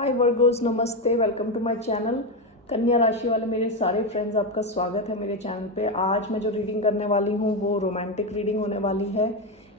हाय Virgos, नमस्ते। Welcome to my channel. कन्या राशि वाले मेरे सारे फ्रेंड्स, आपका स्वागत है मेरे चैनल पे। आज मैं जो रीडिंग करने वाली हूँ वो रोमांटिक रीडिंग होने वाली है।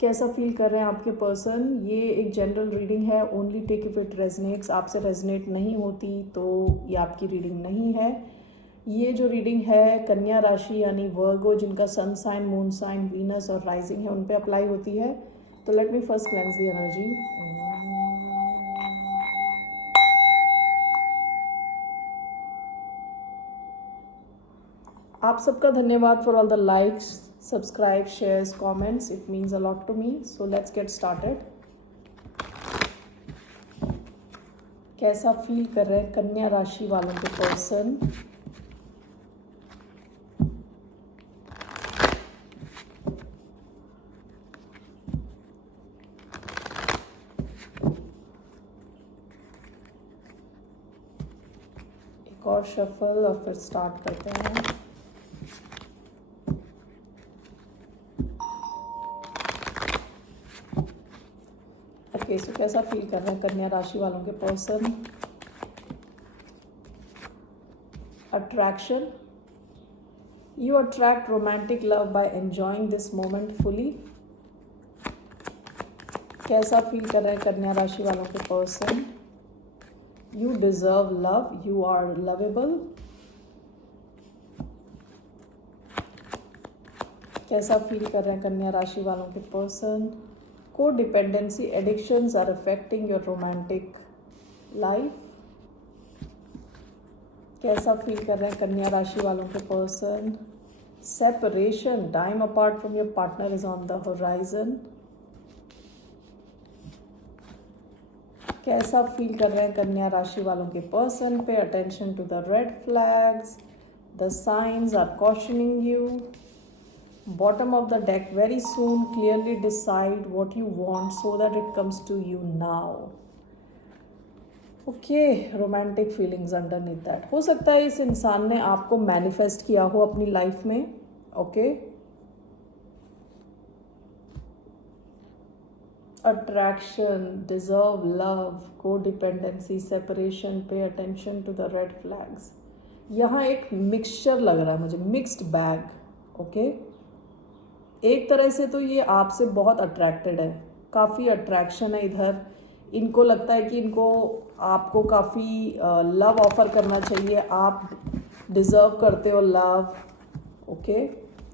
कैसा फील कर रहे हैं आपके पर्सन, ये एक जनरल रीडिंग है। Only take if it resonates. आपसे रेजनेट नहीं होती तो ये आपकी रीडिंग नहीं है। ये जो रीडिंग है कन्या राशि यानी वर्गो, जिनका sun sign, moon sign, Venus और राइजिंग है, उन पे अप्लाई होती है। तो let me first cleanse the energy. आप सबका धन्यवाद for all the likes, subscribe, shares, comments. It means a lot to me. So let's get started. कैसा फील कर रहे हैं कन्या राशि वालों के पर्सन? एक और शफल और फिर स्टार्ट करते हैं। ओके, सो कैसा फील कर रहे हैं कन्या राशि वालों के person? Attraction. You attract romantic love by enjoying this moment fully. कैसा फील कर रहे हैं कन्या राशि वालों के person? You deserve love. You are lovable. कैसा फील कर रहे हैं कन्या राशि वालों के person? Co-dependency addictions are affecting your romantic life. कैसा फील कर रहे हैं कन्या राशि वालों के person? Separation, time apart from your partner is on the horizon. कैसा फील कर रहे हैं कन्या राशि वालों के person? Pay attention to the red flags. The signs are cautioning you. Bottom of the deck, very soon clearly decide what you want so that it comes to you now. Okay, romantic feelings underneath that. हो सकता है इस इंसान ने आपको manifest किया हो अपनी लाइफ में। Okay, attraction, deserve love, codependency, separation, pay attention to the red flags. यहाँ एक मिक्सचर लग रहा है मुझे, मिक्स्ड बैग। ओके, एक तरह से तो ये आपसे बहुत अट्रैक्टेड है, काफ़ी अट्रैक्शन है इधर। इनको लगता है कि इनको आपको काफ़ी लव ऑफर करना चाहिए, आप डिज़र्व करते हो लव। ओके,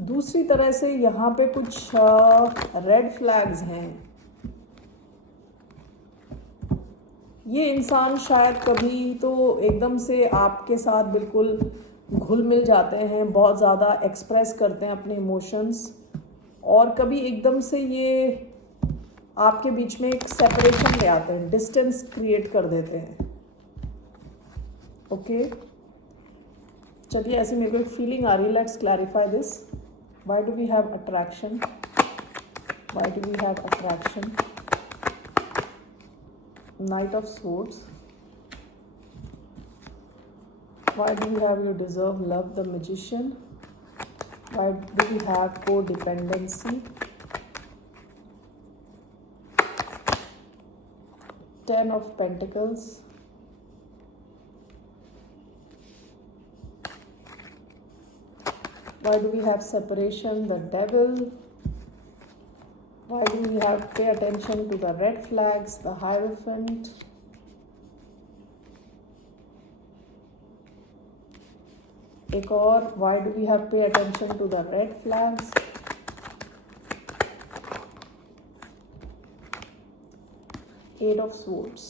दूसरी तरह से यहाँ पे कुछ रेड फ्लैग्स हैं। ये इंसान शायद कभी तो एकदम से आपके साथ बिल्कुल घुल मिल जाते हैं, बहुत ज़्यादा एक्सप्रेस करते हैं अपने इमोशंस, और कभी एकदम से ये आपके बीच में एक सेपरेशन ले आते हैं, डिस्टेंस क्रिएट कर देते हैं। ओके, चलिए, ऐसे मेरे को एक फीलिंग आ रही है। Let's clarify this. Why do we have attraction? Why do we have attraction? Knight of Swords. Why do we have you deserve love? The Magician. Why do we have codependency? 10 of Pentacles. Why do we have separation? The Devil. Why do we have pay attention to the red flags? The Hierophant. एक और, why do we have pay attention to the red flags? Eight of Swords.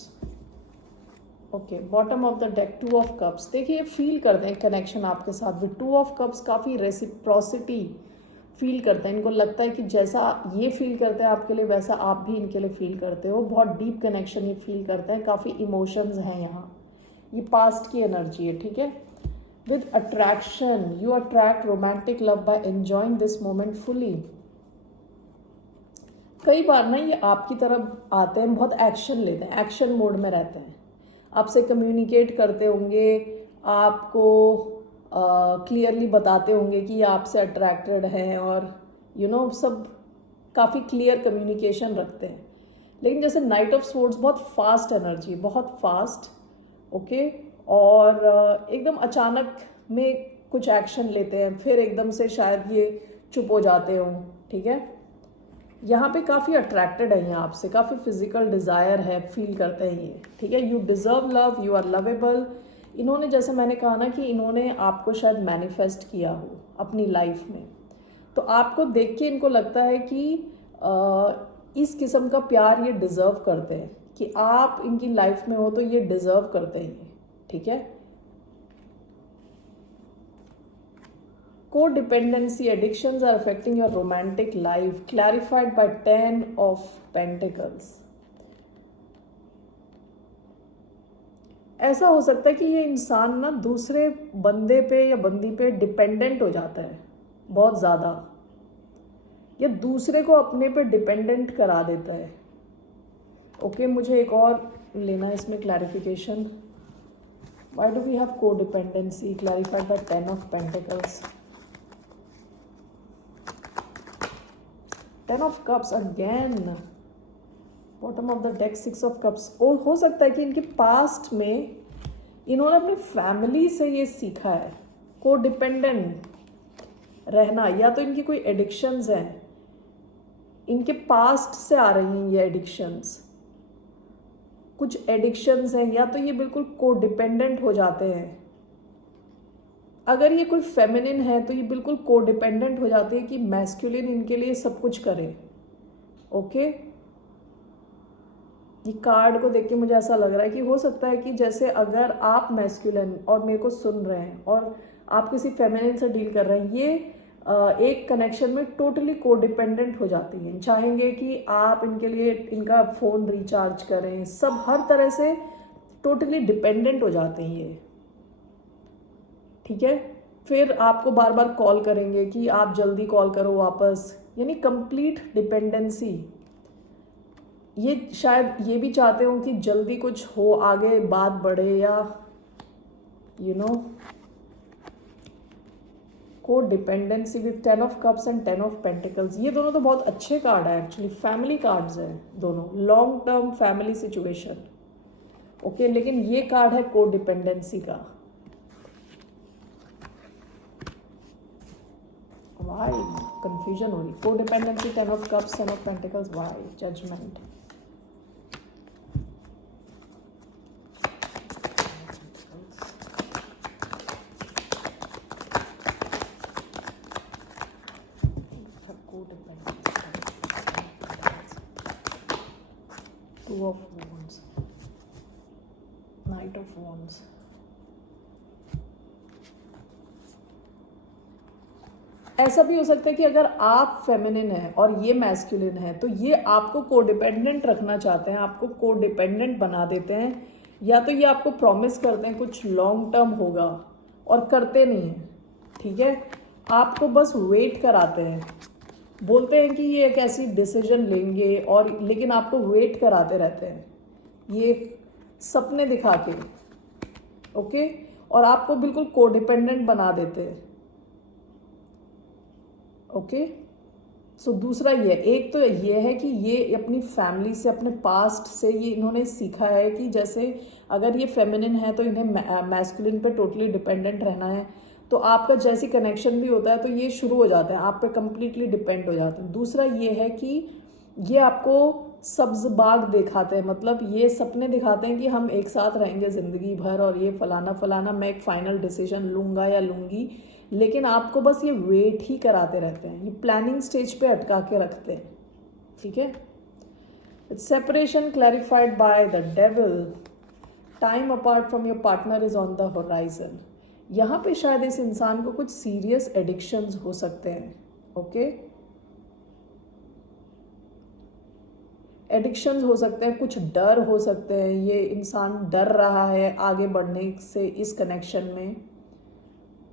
Okay, bottom of the deck, Two of Cups. देखिए, feel करते हैं connection आपके साथ with Two of Cups. काफ़ी reciprocity feel करते हैं। इनको लगता है कि जैसा ये फील करते हैं आपके लिए, वैसा आप भी इनके लिए फील करते हो। बहुत डीप कनेक्शन ये फील करते हैं, काफ़ी इमोशंस हैं यहाँ। ये पास्ट की एनर्जी है, ठीक है। With attraction, you attract romantic love by enjoying this moment fully. कई बार ना ये आपकी तरफ आते हैं, बहुत एक्शन लेते हैं, एक्शन मोड में रहते हैं, आपसे कम्युनिकेट करते होंगे, आपको क्लियरली बताते होंगे कि ये आपसे अट्रैक्टेड हैं, और सब काफ़ी क्लियर कम्युनिकेशन रखते हैं। लेकिन जैसे नाइट ऑफ स्वॉर्ड्स बहुत फास्ट एनर्जी, बहुत फास्ट, ओके। और एकदम अचानक में कुछ एक्शन लेते हैं, फिर एकदम से शायद ये चुप हो जाते हों, ठीक है। यहाँ पे काफ़ी अट्रैक्टेड है ये आपसे, काफ़ी फिजिकल डिज़ायर है, फील करते हैं ये, ठीक है। You deserve love, you are lovable. इन्होंने, जैसे मैंने कहा ना कि इन्होंने आपको शायद मैनिफेस्ट किया हो अपनी लाइफ में, तो आपको देख के इनको लगता है कि इस किस्म का प्यार ये डिज़र्व करते हैं, कि आप इनकी लाइफ में हो तो ये डिज़र्व करते हैं ये, ठीक है। Codependency addictions are affecting your romantic life, clarified by 10 of Pentacles. ऐसा हो सकता है कि ये इंसान ना दूसरे बंदे पे या बंदी पे डिपेंडेंट हो जाता है बहुत ज़्यादा, या दूसरे को अपने पे डिपेंडेंट करा देता है। ओके, मुझे एक और लेना है इसमें clarification. Why do we have codependency clarified by 10 of Pentacles? 10 of Cups again, bottom of the deck 6 of Cups। हो सकता है कि इनके पास्ट में इन्होंने अपनी फैमिली से ये सीखा है को डिपेंडेंट रहना, या तो इनकी कोई एडिक्शंस हैं, इनके पास्ट से आ रही हैं ये एडिक्शंस, कुछ एडिक्शंस हैं, या तो ये बिल्कुल को डिपेंडेंट हो जाते हैं। अगर ये कोई फेमिनिन है तो ये बिल्कुल को डिपेंडेंट हो जाती है कि मैस्कुलिन इनके लिए सब कुछ करे। ओके, ये कार्ड को देख के मुझे ऐसा लग रहा है कि हो सकता है कि जैसे अगर आप मैस्कुलिन और मेरे को सुन रहे हैं और आप किसी फेमिनिन से डील कर रहे हैं, ये एक कनेक्शन में टोटली को डिपेंडेंट हो जाती हैं, चाहेंगे कि आप इनके लिए इनका फ़ोन रिचार्ज करें, सब हर तरह से टोटली डिपेंडेंट हो जाते हैं ये, ठीक है। फिर आपको बार बार कॉल करेंगे कि आप जल्दी कॉल करो वापस, यानी कंप्लीट डिपेंडेंसी। ये शायद ये भी चाहते हो कि जल्दी कुछ हो, आगे बात बढ़े, या यू नो को dependency with 10 of cups and 10 of pentacles. ये दोनों तो बहुत अच्छे कार्ड है एक्चुअली, फैमिली कार्ड्स हैं दोनों, long term family situation. Okay, लेकिन ये कार्ड है को डिपेंडेंसी का। वाई कंफ्यूजन हो रही, codependency 10 of Cups 10 of Pentacles, why judgement. Two of Wands, Knight of Wands। ऐसा भी हो सकता है कि अगर आप फेमिनिन हैं और ये मैस्कुलिन है तो ये आपको कोडिपेंडेंट रखना चाहते हैं, आपको कोडिपेंडेंट बना देते हैं, या तो ये आपको प्रॉमिस करते हैं कुछ लॉन्ग टर्म होगा और करते नहीं हैं, ठीक है। आपको बस वेट कराते हैं, बोलते हैं कि ये एक ऐसी डिसीजन लेंगे, और लेकिन आपको वेट कराते रहते हैं ये सपने दिखा के, ओके, और आपको बिल्कुल कोडिपेंडेंट बना देते हैं। ओके, सो दूसरा ये, एक तो ये है कि ये अपनी फैमिली से, अपने पास्ट से ये इन्होंने सीखा है कि जैसे अगर ये फेमिनिन है तो इन्हें मैस्कुलिन पे टोटली डिपेंडेंट रहना है, तो आपका जैसी कनेक्शन भी होता है तो ये शुरू हो जाता है, आप पे कम्प्लीटली डिपेंड हो जाते हैं। दूसरा ये है कि ये आपको सब्ज बाग दिखाते हैं, मतलब ये सपने दिखाते हैं कि हम एक साथ रहेंगे ज़िंदगी भर और ये फलाना फलाना, मैं एक फ़ाइनल डिसीजन लूँगा या लूँगी, लेकिन आपको बस ये वेट ही कराते रहते हैं, ये प्लानिंग स्टेज पे अटका के रखते हैं, ठीक है। Separation clarified by the devil, time apart from your partner is on the horizon. यहाँ पे शायद इस इंसान को कुछ सीरियस एडिक्शंस हो सकते हैं, ओके, एडिक्शंस हो सकते हैं, कुछ डर हो सकते हैं, ये इंसान डर रहा है आगे बढ़ने से इस कनेक्शन में,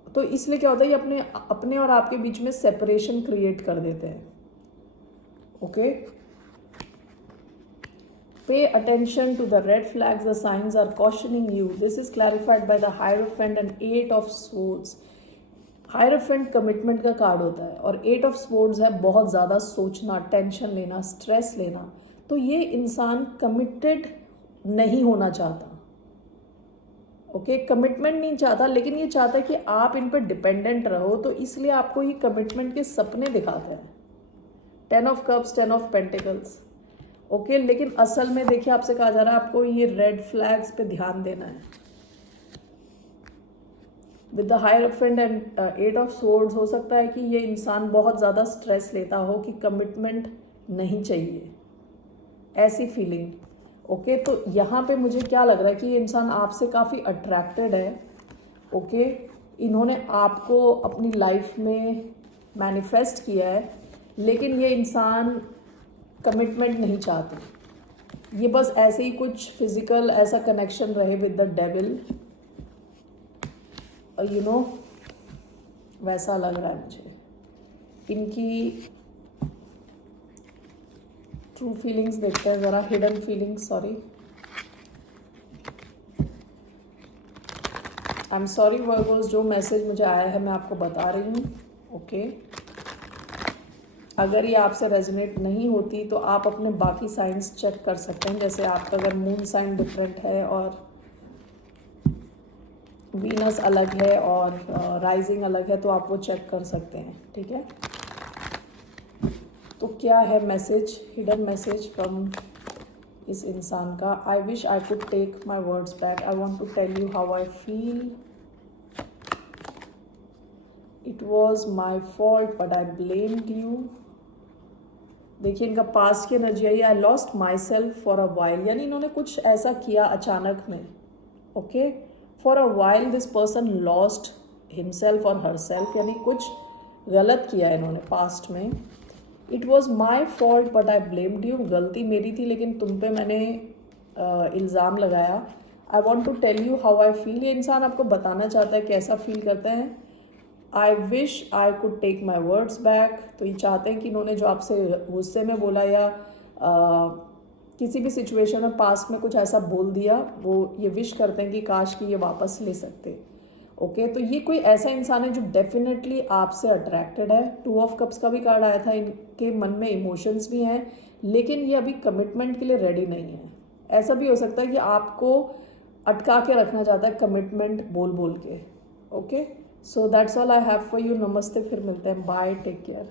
तो इसलिए क्या होता है ये अपने और आपके बीच में सेपरेशन क्रिएट कर देते हैं, okay. Pay attention to the red flags, the signs are cautioning you. This is clarified by the Hierophant and 8 of Swords. Hierophant commitment का कार्ड होता है और 8 ऑफ Swords है बहुत ज़्यादा सोचना, टेंशन लेना, स्ट्रेस लेना। तो ये इंसान कमिटेड नहीं होना चाहता, ओके, कमिटमेंट नहीं चाहता, लेकिन ये चाहता है कि आप इन पर डिपेंडेंट रहो, तो इसलिए आपको ये कमिटमेंट के सपने दिखाते हैं। 10 of Cups, 10 of pentacles. Okay, लेकिन असल में देखिए आपसे कहा जा रहा है आपको ये रेड फ्लैग्स पे ध्यान देना है। With the hierophant and 8 of swords, हो सकता है कि ये इंसान बहुत ज़्यादा स्ट्रेस लेता हो कि कमिटमेंट नहीं चाहिए, ऐसी फीलिंग। ओके, तो यहाँ पे मुझे क्या लग रहा है कि ये इंसान आपसे काफ़ी अट्रैक्टेड है। ओके, इन्होंने आपको अपनी लाइफ में मैनिफेस्ट किया है, लेकिन ये इंसान कमिटमेंट नहीं चाहते। ये बस ऐसे ही कुछ फिजिकल ऐसा कनेक्शन रहे with the devil, you know, वैसा लग रहा है मुझे। इनकी ट्रू फीलिंग्स देखते हैं ज़रा, hidden feelings, sorry, I am sorry Virgo's, जो मैसेज मुझे आया है मैं आपको बता रही हूँ। ओके, अगर ये आपसे रेजोनेट नहीं होती तो आप अपने बाकी साइंस चेक कर सकते हैं। जैसे आपका अगर मून साइन डिफरेंट है और वीनस अलग है और राइजिंग अलग है, तो आप वो चेक कर सकते हैं, ठीक है। तो क्या है मैसेज, हिडन मैसेज फ्रॉम इस इंसान का? I wish I could take my words back, I want to tell you how I feel, it was my fault but I blamed you. देखिए इनका पास्ट की energy I, I lost my self for a while, यानी इन्होंने कुछ ऐसा किया अचानक में। Okay, for a while this person lost himself और हर सेल्फ, यानी कुछ गलत किया इन्होंने पास्ट में। It was my fault but I blamed you, गलती मेरी थी लेकिन तुम पे मैंने इल्ज़ाम लगाया। I want to tell you how I feel, ये इंसान आपको बताना चाहता है कैसा फील करते हैं। I wish I could take my words back, तो ये चाहते हैं कि इन्होंने जो आपसे गुस्से में बोला या किसी भी सिचुएशन में पास्ट में कुछ ऐसा बोल दिया, वो ये विश करते हैं कि काश कि ये वापस ले सकते। ओके, तो ये कोई ऐसा इंसान है जो डेफिनेटली आपसे अट्रैक्टेड है। 2 ऑफ कप्स का भी कार्ड आया था, इनके मन में इमोशंस भी हैं, लेकिन ये अभी कमिटमेंट के लिए रेडी नहीं है। ऐसा भी हो सकता है कि आपको अटका के रखना चाहता है कमिटमेंट बोल बोल के। Okay, so that's all I have for you. नमस्ते, फिर मिलते हैं, बाय, टेक केयर।